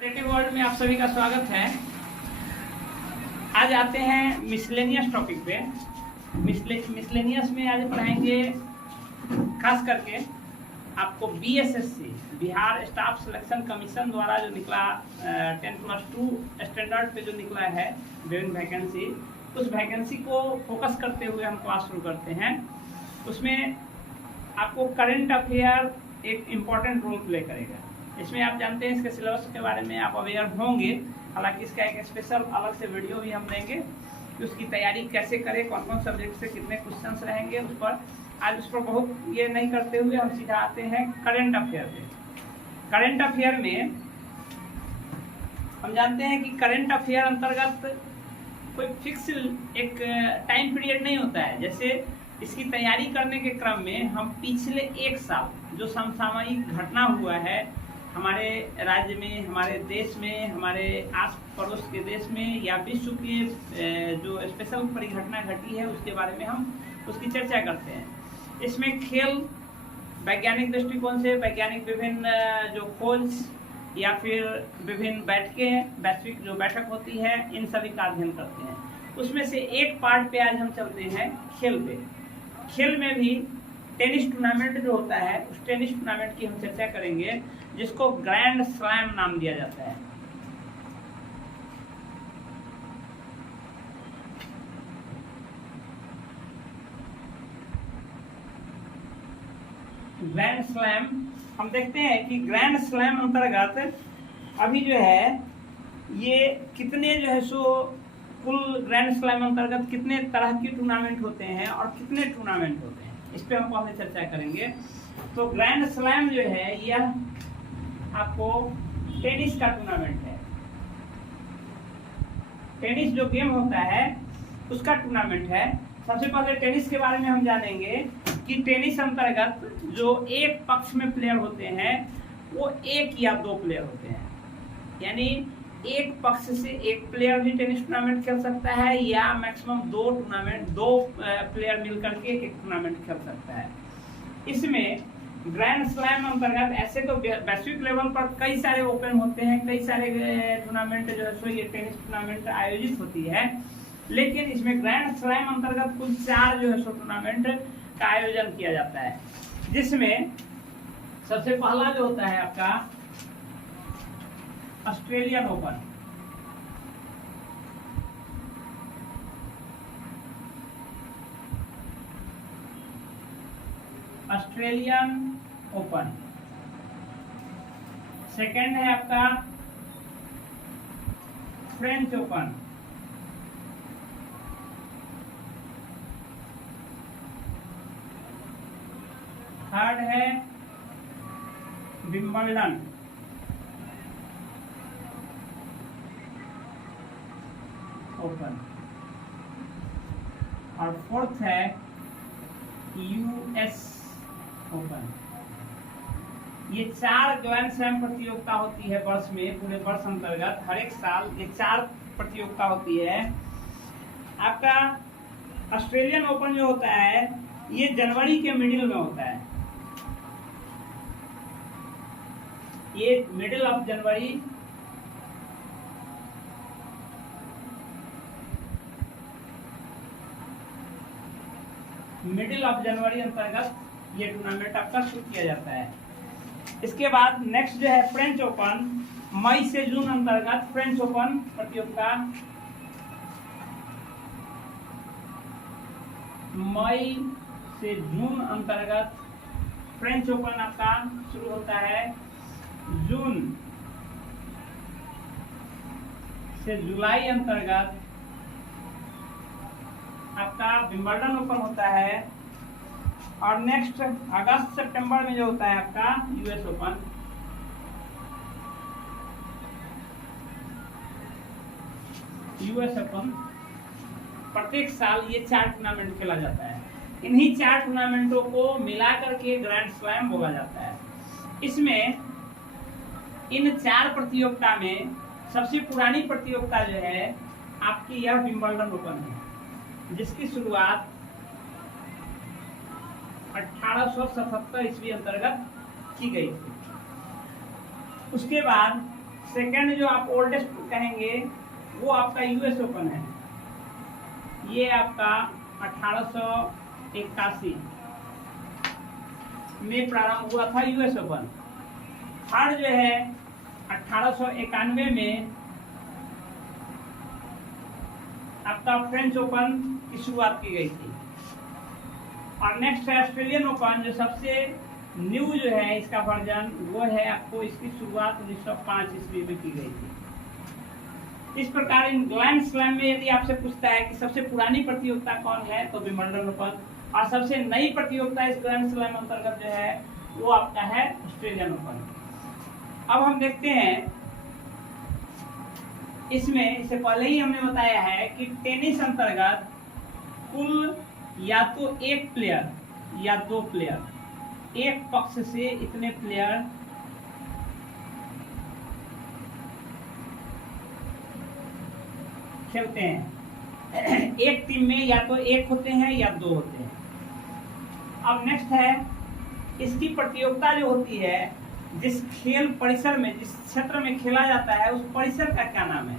World में आप सभी का स्वागत है। आज आते हैं मिसलेनियस टॉपिक पे। मिसलेनियस में आज पढ़ाएंगे खास करके आपको BSSC Bihar staff selection commission द्वारा जो निकला 10+2 स्टैंडर्ड पे जो निकला है विभिन्न वैकेंसी, उस वैकेंसी को फोकस करते हुए हम क्लास शुरू करते हैं। उसमें आपको करंट अफेयर एक इम्पॉर्टेंट रोल प्ले करेगा। इसमें आप जानते हैं इसके सिलेबस के बारे में आप अवेयर होंगे, हालांकि इसका एक स्पेशल अलग से वीडियो भी हम देंगे कि उसकी तैयारी कैसे करें, कौन कौन सब्जेक्ट से कितने क्वेश्चंस रहेंगे उस पर। आज उस पर बहुत ये नहीं करते हुए हम सीधा आते हैं करंट अफेयर पे। करंट अफेयर में हम जानते हैं कि करंट अफेयर अंतर्गत कोई फिक्स एक टाइम पीरियड नहीं होता है। जैसे इसकी तैयारी करने के क्रम में हम पिछले एक साल जो समसामयिक घटना हुआ है हमारे राज्य में, हमारे देश में, हमारे आस पड़ोस के देश में या विश्व के जो स्पेशल परिघटना घटी है उसके बारे में हम उसकी चर्चा करते हैं। इसमें खेल वैज्ञानिक दृष्टिकोण से वैज्ञानिक विभिन्न जो खोज या फिर विभिन्न बैठकें, वैश्विक जो बैठक होती है, इन सभी का अध्ययन करते हैं। उसमें से एक पार्ट पे आज हम चलते हैं खेल पे। खेल में भी टेनिस टूर्नामेंट जो होता है उस टेनिस टूर्नामेंट की हम चर्चा करेंगे, जिसको ग्रैंड स्लैम नाम दिया जाता है। ग्रैंड स्लैम हम देखते हैं कि ग्रैंड स्लैम अंतर्गत अभी जो है ये कितने जो है सो कुल ग्रैंड स्लैम अंतर्गत कितने तरह के टूर्नामेंट होते हैं और कितने टूर्नामेंट होते हैं, इस पे हम पहले चर्चा करेंगे। तो ग्रैंड स्लैम जो है यह आपको टेनिस का टूर्नामेंट है। टेनिस जो गेम होता है उसका टूर्नामेंट है। सबसे पहले टेनिस के बारे में हम जानेंगे कि टेनिस अंतर्गत जो एक पक्ष में प्लेयर होते हैं वो एक या दो प्लेयर होते हैं। यानी एक पक्ष से एक प्लेयर भी टेनिस टूर्नामेंट खेल सकता है या मैक्सिमम दो प्लेयर मिलकर के एक टूर्नामेंट खेल सकता है। इसमें ग्रैंड स्लैम अंतर्गत ऐसे तो वैश्विक लेवल पर कई सारे ओपन होते हैं, कई सारे टूर्नामेंट जो है सो ये टेनिस टूर्नामेंट आयोजित होती है, लेकिन इसमें ग्रैंड स्लैम अंतर्गत कुल 4 जो है सो टूर्नामेंट का आयोजन किया जाता है। जिसमें सबसे पहला जो होता है आपका Australian open. Australian open. Second है आपका फ्रेंच ओपन। थर्ड है विंबलडन। ओपन। और फोर्थ है यूएस ओपन। ये 4 ग्रैंड स्लैम प्रतियोगिता होती है वर्ष में, पूरे वर्ष अंतर्गत हर एक साल ये 4 प्रतियोगिता होती है। आपका ऑस्ट्रेलियन ओपन जो होता है ये जनवरी के मिडिल में होता है। ये मिडिल ऑफ जनवरी अंतर्गत ये टूर्नामेंट आपका शुरू किया जाता है। इसके बाद नेक्स्ट जो है फ्रेंच ओपन, मई से जून अंतर्गत फ्रेंच ओपन प्रतियोगिता, मई से जून अंतर्गत फ्रेंच ओपन आपका शुरू होता है। जून से जुलाई अंतर्गत आपका विंबलडन ओपन होता है। और नेक्स्ट अगस्त सितंबर में जो होता है आपका यूएस ओपन। प्रत्येक साल ये 4 टूर्नामेंट खेला जाता है। इन्हीं 4 टूर्नामेंटों को मिला करके ग्रैंड स्लैम बोला जाता है। इसमें इन 4 प्रतियोगिता में सबसे पुरानी प्रतियोगिता जो है आपकी यह विंबलडन ओपन है, जिसकी शुरुआत 1877 ईस्वी अंतर्गत की गई थी। उसके बाद सेकंड जो आप ओल्डेस्ट कहेंगे वो आपका यूएस ओपन है, ये आपका 1881 में प्रारंभ हुआ था यूएस ओपन। थर्ड जो है 1891 में आपका फ्रेंच ओपन की शुरुआत की गई थी। और नेक्स्ट है ऑस्ट्रेलियन ओपन, जो सबसे न्यू जो है इसका वर्जन, वो है आपको इसकी शुरुआत 1905 ईस्वी में की गई थी। इस प्रकार इन ग्रैंड स्लैम में यदि आपसे पूछता है कि सबसे पुरानी प्रतियोगिता कौन है, तो विंबलडन ओपन, और सबसे नई प्रतियोगिता इस ग्रैंड स्लैम अंतर्गत जो है वो आपका है ऑस्ट्रेलियन ओपन। अब हम देखते हैं इसमें, इससे पहले ही हमने बताया है कि टेनिस अंतर्गत कुल या तो एक प्लेयर या दो प्लेयर, एक पक्ष से इतने प्लेयर खेलते हैं। एक टीम में या तो एक होते हैं या दो होते हैं। अब नेक्स्ट है, इसकी प्रतियोगिता जो होती है, जिस खेल परिसर में, जिस क्षेत्र में खेला जाता है, उस परिसर का क्या नाम है?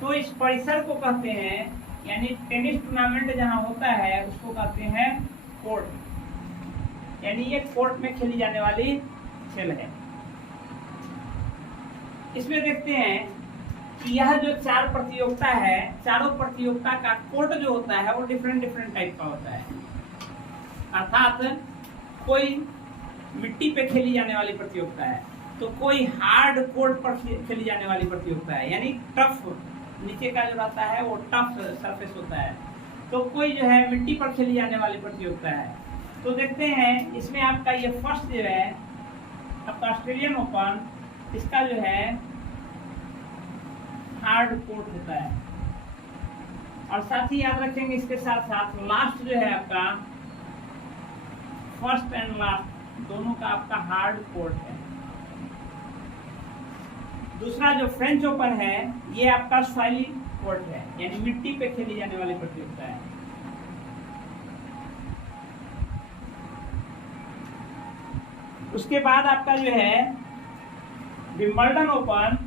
तो इस परिसर को कहते हैं, यानी टेनिस टूर्नामेंट जहां होता है उसको कहते हैं कोर्ट, यानी ये कोर्ट में खेली जाने वाली खेल है। इसमें देखते हैं कि यह जो चार प्रतियोगिता है, चारों प्रतियोगिता का कोर्ट जो होता है वो डिफरेंट डिफरेंट टाइप का होता है। अर्थात कोई मिट्टी पे खेली जाने वाली प्रतियोगिता है, तो कोई हार्ड कोर्ट पर खेली जाने वाली प्रतियोगिता है, यानी टफ, नीचे का जो रहता है वो टफ सरफेस होता है। तो कोई जो है मिट्टी पर खेली जाने वाली प्रतियोगिता है। तो देखते हैं इसमें आपका ये फर्स्ट जो है आपका ऑस्ट्रेलियन ओपन, इसका जो है हार्ड कोर्ट होता है। और साथ ही याद रखेंगे इसके साथ साथ लास्ट जो है आपका फर्स्ट एंड लास्ट दोनों का आपका हार्ड कोर्ट है। दूसरा जो फ्रेंच ओपन है, ये आपका सॉइली कोर्ट है, यानी मिट्टी पे खेली जाने वाली प्रतियोगिता है। उसके बाद आपका जो है विंबलडन ओपन,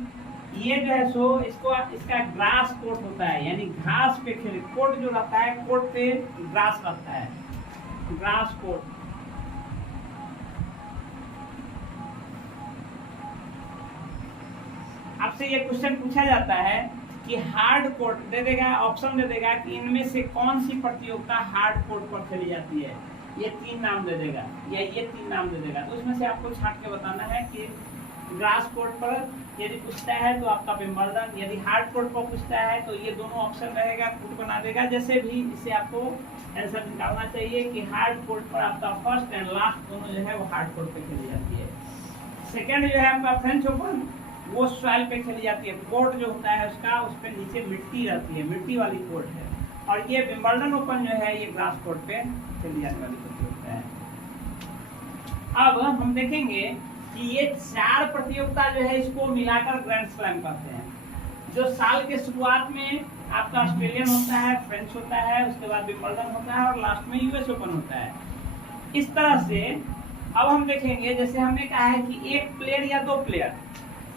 ये जो है सो इसका ग्रास कोर्ट होता है, यानी घास पे खेले, कोर्ट जो रहता है कोर्ट पे ग्रास रहता है, ग्रास कोर्ट। आपसे ये क्वेश्चन पूछा जाता है कि हार्ड कोर्ट दे देगा, ऑप्शन दे देगा कि इनमें से कौन सी प्रतियोगिता हार्ड कोर्ट पर खेली जाती है, ये तीन नाम दे देगा या ये तीन नाम दे देगा। तो उसमें से आपको छांट के बताना है कि ग्रास कोर्ट पर यदि पूछता है तो आपका विंबलडन, यदि हार्ड कोर्ट पर पूछता है तो ये दोनों ऑप्शन रहेगा, खुद बना देगा। जैसे भी इससे आपको आंसर निकालना चाहिए कि हार्ड कोर्ट पर आपका फर्स्ट एंड लास्ट दोनों जो है वो हार्ड कोर्ट पे खेली जाती है। सेकेंड जो है आपका फ्रेंच ओपन, वो सॉइल पे खेली जाती है, कोर्ट जो होता है उसका, उस पे नीचे मिट्टी रहती है, मिट्टी वाली कोर्ट है। और ये विंबलडन ओपन जो है ये ग्रास कोर्ट पे खेली जाने वाली प्रतियोगिता है। अब हम देखेंगे कि ये चार प्रतियोगिता जो है इसको मिलाकर ग्रैंड स्लैम कहते हैं। जो साल के शुरुआत में आपका ऑस्ट्रेलियन होता है, फ्रेंच होता है, उसके बाद विंबलडन होता है और लास्ट में यूएस ओपन होता है। इस तरह से अब हम देखेंगे, जैसे हमने कहा है कि एक प्लेयर या दो प्लेयर,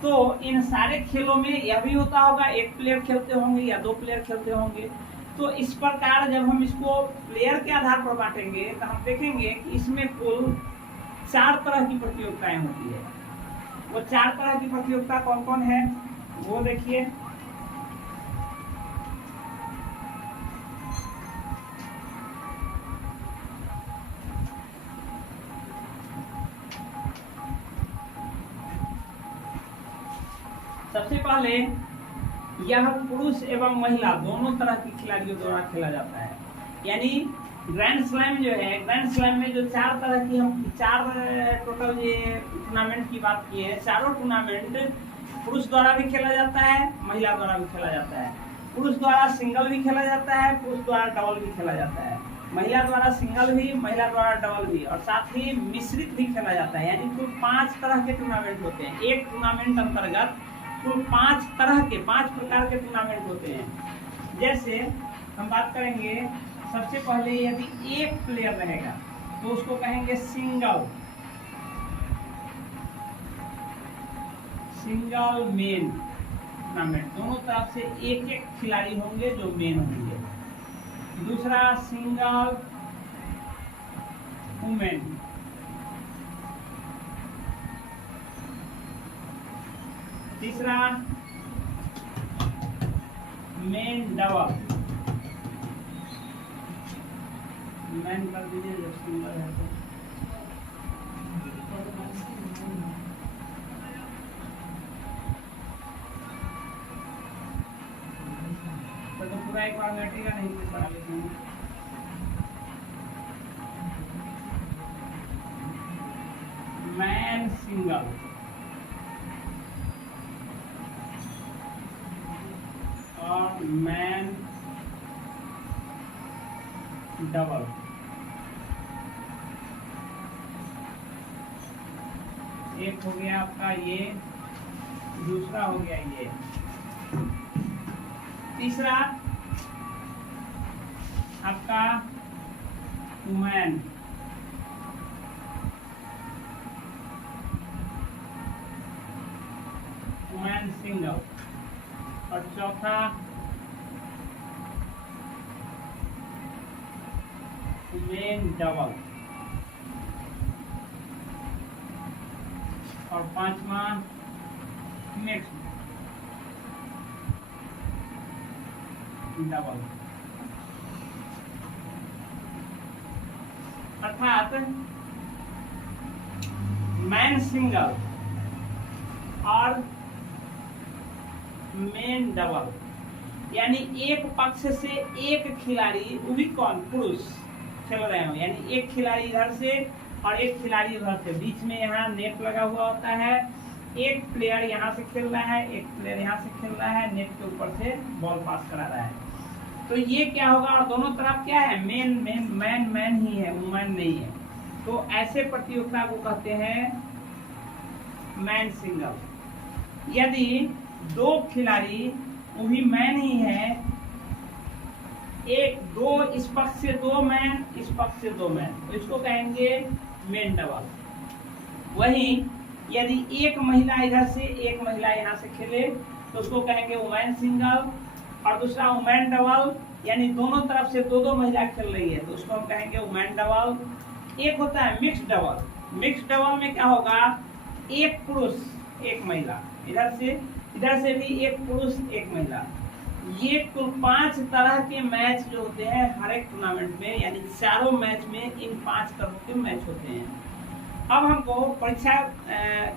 तो इन सारे खेलों में यह भी होता होगा, एक प्लेयर खेलते होंगे या दो प्लेयर खेलते होंगे। तो इस प्रकार जब हम इसको प्लेयर के आधार पर बांटेंगे तो हम देखेंगे कि इसमें कुल चार तरह की प्रतियोगिताएं होती है। वो चार तरह की प्रतियोगिता कौन कौन है वो देखिए। सबसे पहले यह पुरुष एवं महिला दोनों तरह के खिलाड़ियों द्वारा खेला जाता है। यानी ग्रैंड स्लैम जो है, ग्रैंड स्लैम में जो चार तरह की, हम चार टोटल ये टूर्नामेंट की बात की है, चारों टूर्नामेंट पुरुष द्वारा भी खेला जाता है, महिला द्वारा भी खेला जाता है। पुरुष द्वारा सिंगल भी खेला जाता है, पुरुष द्वारा डबल भी खेला जाता है, महिला द्वारा सिंगल भी, महिला द्वारा डबल भी, और साथ ही मिश्रित भी खेला जाता है। यानी कुल 5 तरह के टूर्नामेंट होते हैं। एक टूर्नामेंट अंतर्गत कुल 5 प्रकार के टूर्नामेंट होते हैं। जैसे हम बात करेंगे, सबसे पहले यदि एक प्लेयर रहेगा तो उसको कहेंगे सिंगल। सिंगल मेन टूर्नामेंट, दोनों तरफ से एक एक खिलाड़ी होंगे जो मेन होंगे। दूसरा सिंगल वुमेन, तीसरा मेन डबल, मेन कर दीजिए जब सिंगल है तो पूरा एक बार बैठेगा नहीं तो पढ़ा लिखेंगे। मैन सिंगल और मैन डबल, एक हो गया आपका ये, दूसरा हो गया ये, तीसरा आपका वुमेन, वुमेन सिंगल, और चौथा मेन डबल, और पांचवा मिक्स डबल। अर्थात मैन सिंगल और मेन डबल, यानी एक पक्ष से एक खिलाड़ी, वो भी कौन, पुरुष खेल रहे हो, यानी एक खिलाड़ी इधर से और एक खिलाड़ी उधर से, बीच में यहाँ नेट लगा हुआ होता है, एक प्लेयर यहाँ से खेल रहा है, एक प्लेयर यहाँ से खेल रहा है, नेट के ऊपर से बॉल पास करा रहा है। तो ये क्या होगा, और दोनों तरफ क्या है, मेन मेन मैन मैन ही है, वुमेन नहीं है। तो ऐसे प्रतियोगिता को कहते हैं मैन सिंगल। यदि दो खिलाड़ी वो भी मैन ही है, एक दो, इस पक्ष से दो मैन, इस पक्ष से दो मैन, तो इसको कहेंगे मेन डबल। वहीं यदि एक महिला इधर से एक महिला यहाँ से खेले तो उसको कहेंगे वुमेन सिंगल, और दूसरा वुमेन डबल, यानी दोनों तरफ से दो दो महिला खेल रही है तो उसको हम कहेंगे वुमेन डबल। एक होता है मिक्स डबल, मिक्स डबल में क्या होगा, एक पुरुष एक महिला, इधर से भी एक पुरुष एक महिला। ये कुल 5 तरह के मैच जो होते हैं हर एक टूर्नामेंट में, यानी चारों मैच में इन 5 तरह के मैच होते हैं। अब हमको परीक्षा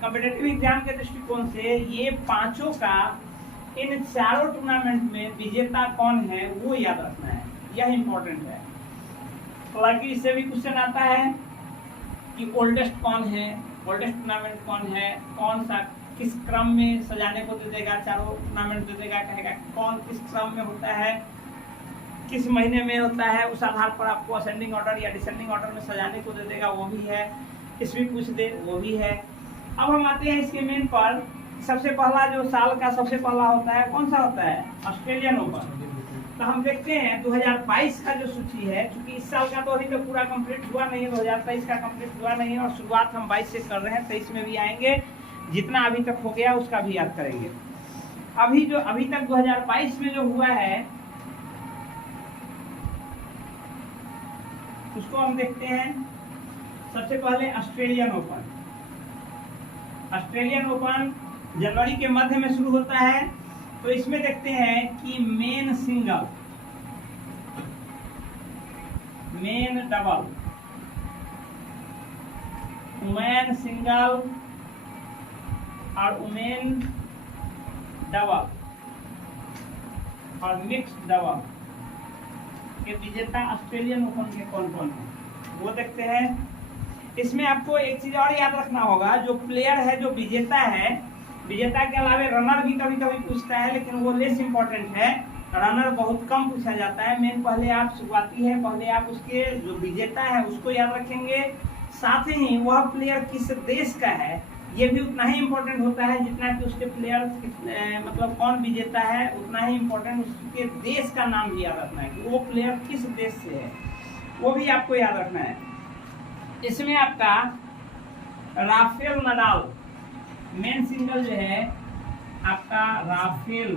कॉम्पिटिटिव एग्जाम के दृष्टिकोण से ये पांचों का, इन चारों टूर्नामेंट में विजेता कौन है वो याद रखना है, यह इंपॉर्टेंट है। हालांकि इससे भी क्वेश्चन आता है कि ओल्डेस्ट कौन है, ओल्डेस्ट टूर्नामेंट कौन है, कौन सा किस क्रम में सजाने को दे देगा, चारों टूर्नामेंट दे देगा, कहेगा कौन किस क्रम में होता है, किस महीने में होता है, उस आधार पर आपको असेंडिंग ऑर्डर या डिसेंडिंग ऑर्डर में सजाने को दे देगा, वो भी है। इसमें पूछ दे, वो भी है। अब हम आते हैं इसके मेन पर। सबसे पहला जो साल का सबसे पहला होता है, कौन सा होता है, ऑस्ट्रेलियन ओपन। तो हम देखते हैं 2022 का जो सूची है, क्योंकि इस साल का तो अभी तक पूरा कंप्लीट हुआ नहीं है, 2023 का कंप्लीट हुआ नहीं है, और शुरुआत हम 22 से कर रहे हैं, 23 में भी आएंगे। जितना अभी तक हो गया उसका भी याद करेंगे। अभी तक 2022 में जो हुआ है उसको हम देखते हैं। सबसे पहले ऑस्ट्रेलियन ओपन। ऑस्ट्रेलियन ओपन जनवरी के मध्य में शुरू होता है। तो इसमें देखते हैं कि men single, main double, women single और वुमेन डबल और मिक्स डबल के विजेता ऑस्ट्रेलियन ओपन के कौन कौन है वो देखते हैं। इसमें आपको एक चीज और याद रखना होगा, जो प्लेयर है, जो विजेता है, विजेता के अलावा रनर भी कभी कभी पूछता है, लेकिन वो लेस इंपॉर्टेंट है। रनर बहुत कम पूछा जाता है। मेन पहले आप शुरुआती है, पहले आप उसके जो विजेता है उसको याद रखेंगे। साथ ही वह प्लेयर किस देश का है ये भी उतना ही इम्पोर्टेंट होता है जितना कि उसके प्लेयर मतलब कौन विजेता है, उतना ही इम्पोर्टेंट उसके देश का नाम भी याद रखना है कि वो प्लेयर किस देश से है, वो भी आपको याद रखना है। इसमें आपका राफेल नडाल मेन सिंगल जो है आपका राफेल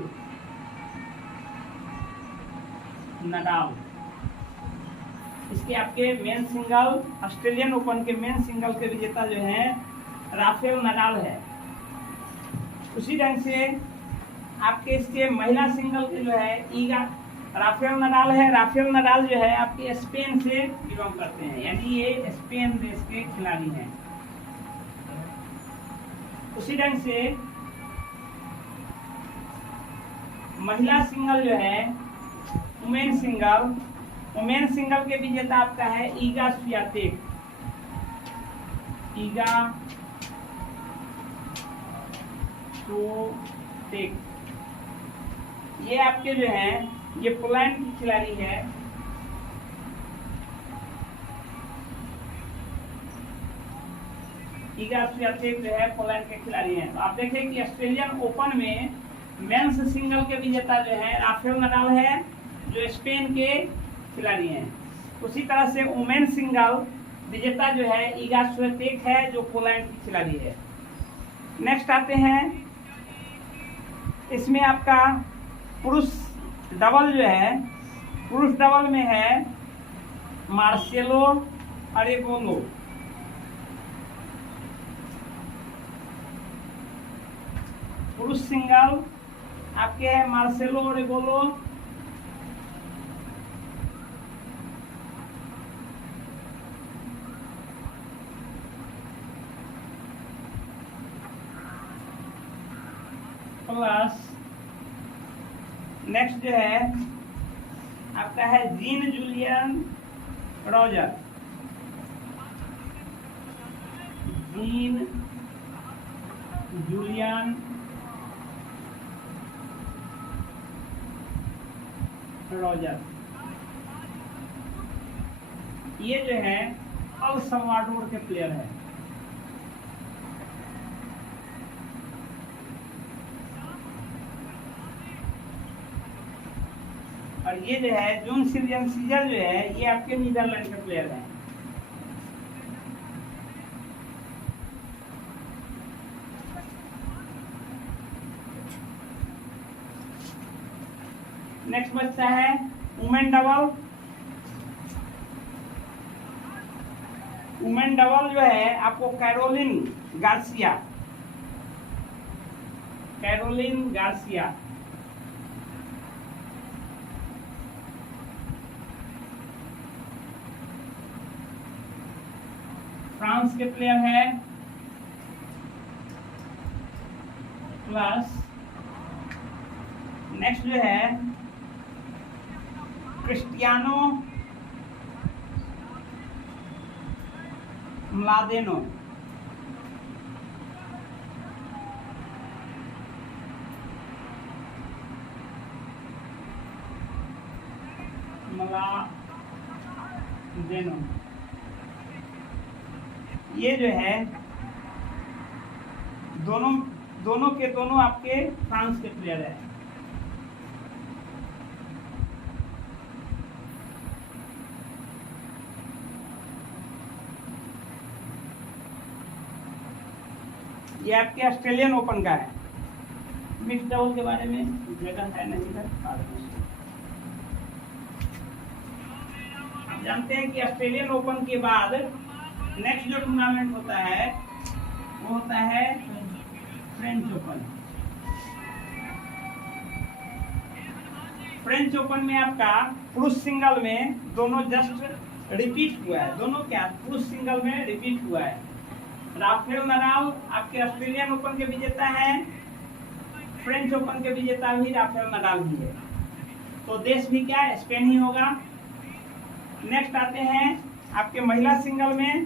नडाल। इसके आपके मेन सिंगल, ऑस्ट्रेलियन ओपन के मेन सिंगल के विजेता जो है राफेल नडाल है। उसी ढंग से आपके इसके महिला सिंगल के जो है ईगा राफेल नडाल है। राफेल नडाल जो है आपके स्पेन से बिलोंग करते हैं, यानी ये स्पेन देश के खिलाड़ी हैं। उसी ढंग से महिला सिंगल जो है वुमेन सिंगल के विजेता आपका है ईगा स्वियातेक। ईगा स्वियातेक ये आपके जो है ये पोलैंड की खिलाड़ी है। ईगा स्वियातेक जो है पोलैंड के खिलाड़ी हैं। तो आप देखें कि ऑस्ट्रेलियन ओपन में मेंस सिंगल के विजेता जो है राफेल नडाल है, जो स्पेन के खिलाड़ी हैं। उसी तरह से वुमेन सिंगल विजेता जो है ईगा स्वियातेक है, जो पोलैंड की खिलाड़ी है। नेक्स्ट आते हैं, इसमें आपका पुरुष डबल जो है, पुरुष डबल में है मार्सेलो अरेगोनो। पुरुष सिंगल आपके है मार्सेलो अरेगोनो। प्लस नेक्स्ट जो है आपका है Jean Julien Rojer. Jean Julien Rojer ये जो है अल सल्वाडोर के प्लेयर है। और ये जो है जून सिलियन सीजर जो है ये आपके नीदरलैंड के प्लेयर हैं। नेक्स्ट बचता है वुमेन डबल। वुमेन डबल जो है आपको कैरोलिन गार्सिया फ्रांस के प्लेयर है। प्लस नेक्स्ट जो है क्रिस्टियानो म्लादेनो। ये जो है दोनों के दोनों आपके फ्रांस के प्लेयर है। ये आपके ऑस्ट्रेलियन ओपन का है। मिक्स डबल के बारे में जगह है नहीं है। आप जानते हैं कि ऑस्ट्रेलियन ओपन के बाद नेक्स्ट जो टूर्नामेंट होता है वो होता है फ्रेंच ओपन। फ्रेंच ओपन में आपका पुरुष सिंगल में दोनों जस्ट रिपीट हुआ है। दोनों क्या पुरुष सिंगल में रिपीट हुआ है। राफेल नडाल आपके ऑस्ट्रेलियन ओपन के विजेता हैं। फ्रेंच ओपन के विजेता भी राफेल नडाल ही है। तो देश भी क्या है, स्पेन ही होगा। नेक्स्ट आते हैं आपके महिला सिंगल में।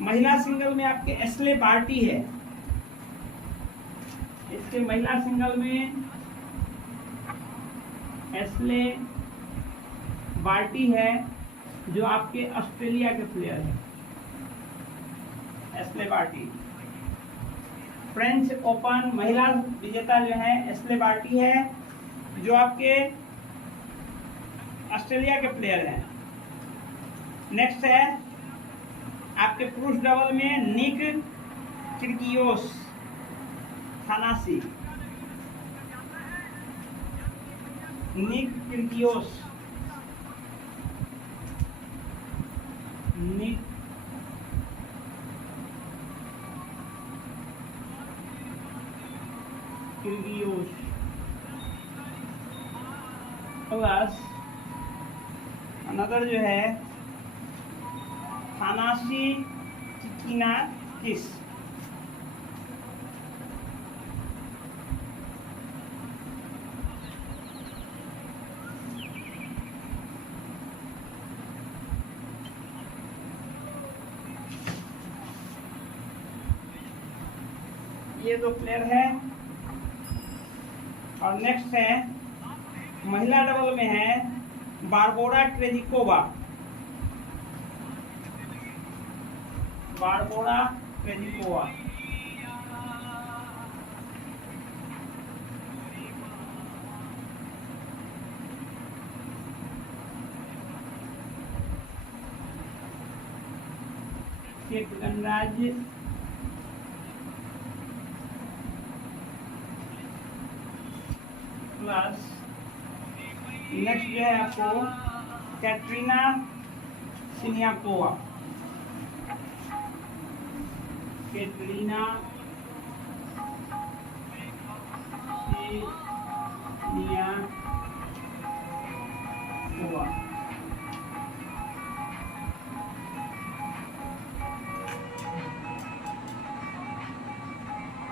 महिला सिंगल में आपके एस्ले बार्टी है। इसके महिला सिंगल में एस्ले बार्टी है, जो आपके ऑस्ट्रेलिया के प्लेयर है। एस्ले बार्टी फ्रेंच ओपन महिला विजेता जो है एस्ले बार्टी है, जो आपके ऑस्ट्रेलिया के प्लेयर हैं। नेक्स्ट है आपके पुरुष डबल में Nick Kyrgios Thanasi. Nick Kyrgios, Nick Kyrgios plus another जो है थानासी चिकिनाकिस, ये दो प्लेयर है। और नेक्स्ट है महिला डबल में है बारबोरा क्रेजिकोवा, बारबोरा क्रेजिकोवा। चेक गणराज्य प्लस नेक्स्ट जो है आपको कैटरीना सिनियाकोवा, कैटरीना सिनियाकोवा।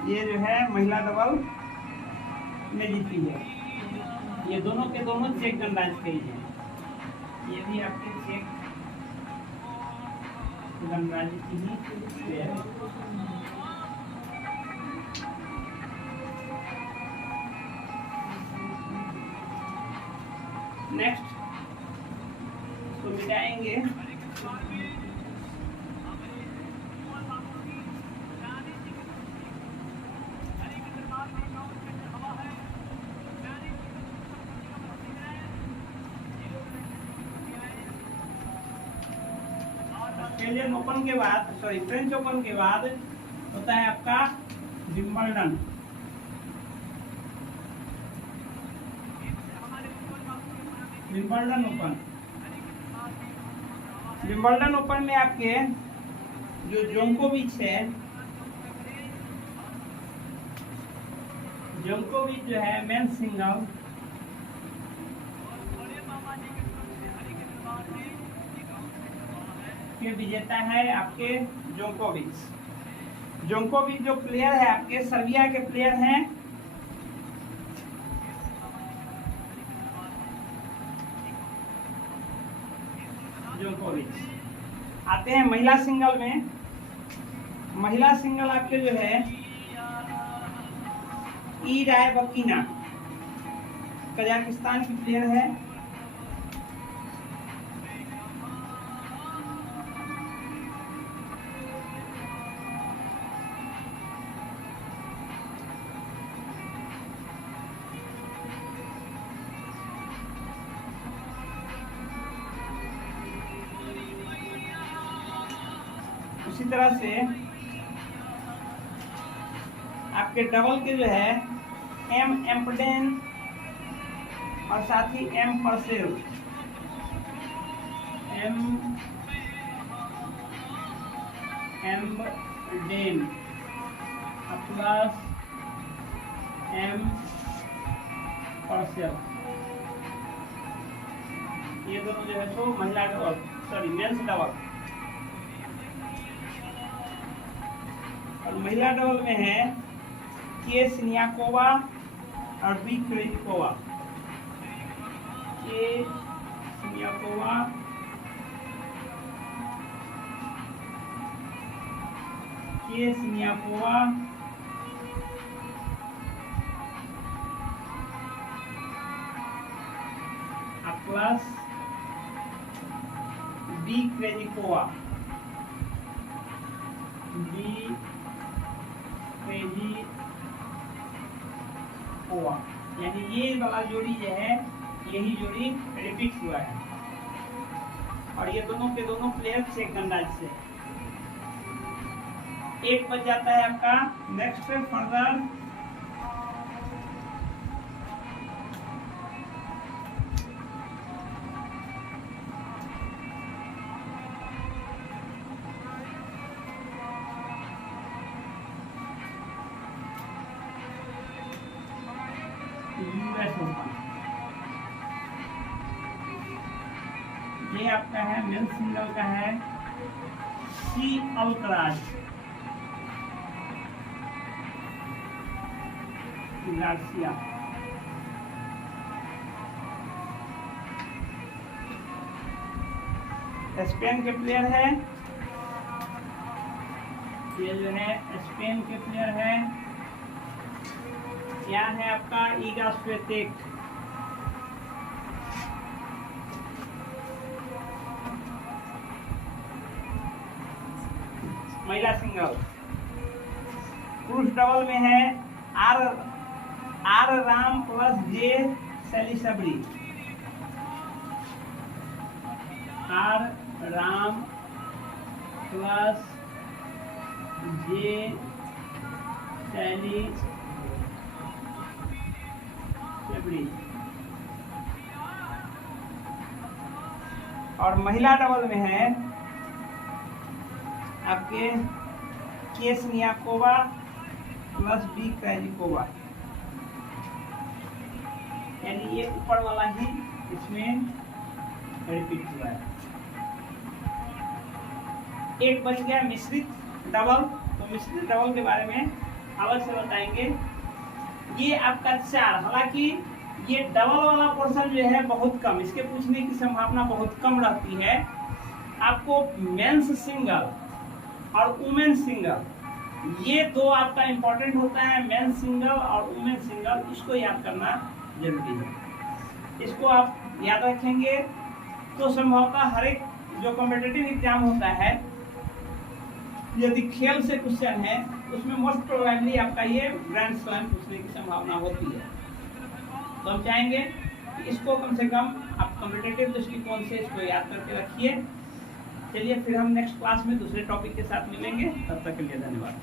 ये जो है महिला डबल में जीती है। ये दोनों के दोनों चेक गणराज्य के ही हैं। ये भी आपके चेक गणराज्य की ही है। नेक्स्ट इसको मिटाएंगे। ऑस्ट्रेलियन ओपन के बाद, सॉरी फ्रेंच ओपन के बाद होता है आपका Wimbledon. Wimbledon open, Wimbledon open में आपके जो जोकोविच है, जोकोविच जो है मेन सिंगल के विजेता है आपके जोकोविच। जोकोविच जो प्लेयर है आपके सर्बिया के प्लेयर हैं। जोकोविच आते हैं महिला सिंगल में। महिला सिंगल आपके जो है ईरायबकीना, कजाकिस्तान की प्लेयर है। उसी तरह से आपके डबल के जो है एम एम्पडेन और साथ ही M Purcell, M Empden plus M Purcell, ये दोनों जो है सो महिला डबल, सॉरी मेंस डबल। और महिला डबल में है के सिनियाकोवा और B Krejcikova, K Siniakova K Siniakova plus B Krejcikova, B Krejcikova, यानी ये वाला जोड़ी जो है यही जोड़ी रिपीट हुआ है। और ये दोनों के दोनों प्लेयर चेक गणराज्य से। एक बच जाता है आपका। नेक्स्ट फर्दर यूएस ओपन, ये आपका है मेन सिंगल का है सी अल्कराज गार्सिया। स्पेन के प्लेयर है, ये जो है स्पेन के प्लेयर है, क्या है आपका ईगा स्वेतेक। महिला सिंगल पुरुष डबल में है आर राम प्लस जे शैली सबरी, आर राम प्लस जे शैली सबरी। और महिला डबल में है आपके केसनियाकोवा प्लस बी क्राइजिकोवा, यानी ये ऊपर वाला ही इसमें रिपीट हुआ है। एक बच गया मिश्रित डबल, तो मिश्रित डबल के बारे में अलग से बताएंगे। ये आपका 4, हालांकि ये डबल वाला पोर्शन जो है बहुत कम, इसके पूछने की संभावना बहुत कम रहती है। आपको मेंस सिंगल और वुमेन सिंगल, ये दो आपका इंपॉर्टेंट होता है, मेन सिंगल और वुमेन सिंगल, इसको याद करना जरूरी है। इसको आप याद रखेंगे तो संभवतः हर एक जो कॉम्पिटिटिव एग्जाम होता है, यदि खेल से क्वेश्चन है उसमें मोस्ट प्रोबेबली आपका ये ग्रैंड स्लैम पूछने की संभावना होती है। तो हम चाहेंगे कि इसको कम से कम आप कॉम्पिटिटिव दृष्टिकोण से इसको याद करके रखिए। चलिए फिर हम नेक्स्ट क्लास में दूसरे टॉपिक के साथ मिलेंगे, तब तक के लिए धन्यवाद।